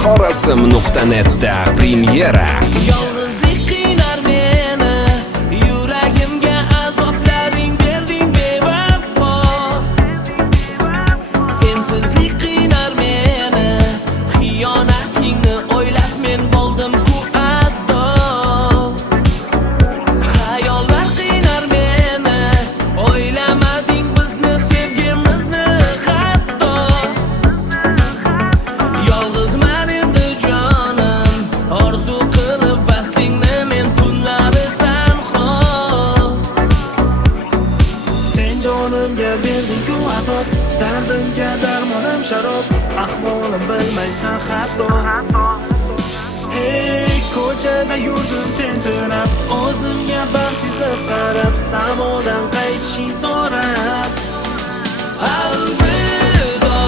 Xorazm.net'da premyera. Yolg'izlik qiynar meni, yuragimga azoblaring berding bevafo. Sensizlik qiynar meni, xiyonatingni o'ylab men bo'ldim ku addo. Xayollar qiynar meni, o'ylamading bizni sevgimizni hatto. Yolg'izman endi jonim, orzu qilib vastingni men kunlari tanho. Sen jonimga berding-ku azob, dardimga darmonim sharob, ahvolim bilmaysan hatto. Hey, ko'chada yurdim tentirab, o'zimga baxt izlab qarab, samodan qaytishing so'rab. Alvido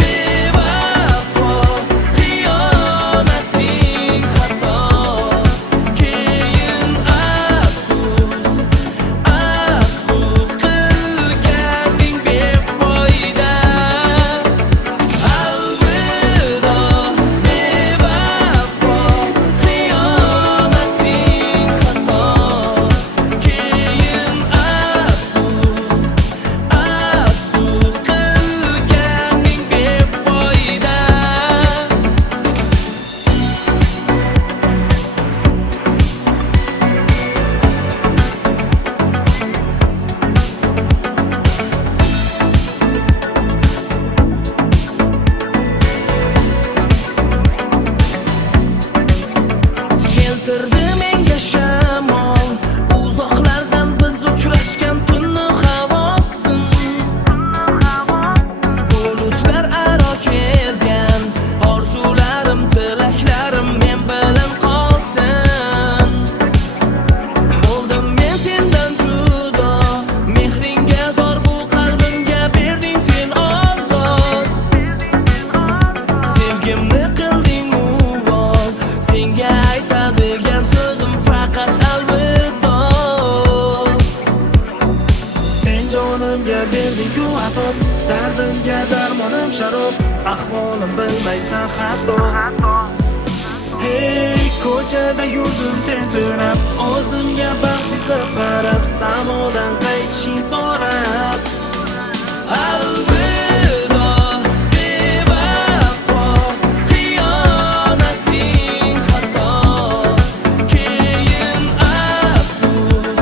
bevafo, xiyonating xato, keyin afsus, afsus qilganing befoyda. Alvido bevafo, xiyonating xato, keyin afsus, afsus qilganing befoyda. Keltirdi menga shamol, uzoqlardan biz uchrashgan tunni havosin. Bulutlar aro kezgan, orzularim, tilaklarim men bilan qolsin. Bo'ldim men sendan judo, mehringga zor bu qalbimga berding sen ozod. Sevgimni qilding uvol, senga aytadigan so'zim faqat alvido. Sen jonimga berding-ku azob, dardimga darmonim sharob, ahvolim bilmaysan hatto. Hey, ko'chada yurdim tentirab, o'zimga baxt izlab qarab, samodan qaytishing so'rab. Alvido bevafo, xiyonating xato, keyin afsus,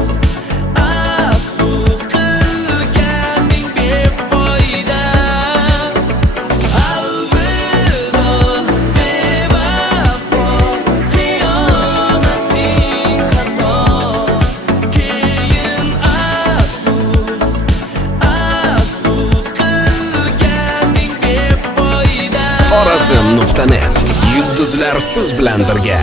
afsus qilganing befoyda. Alvido bevafo, xiyonating xato, keyin afsus, afsus qilganing befoyda. Xorazm.net yulduzlar siz bilan birga.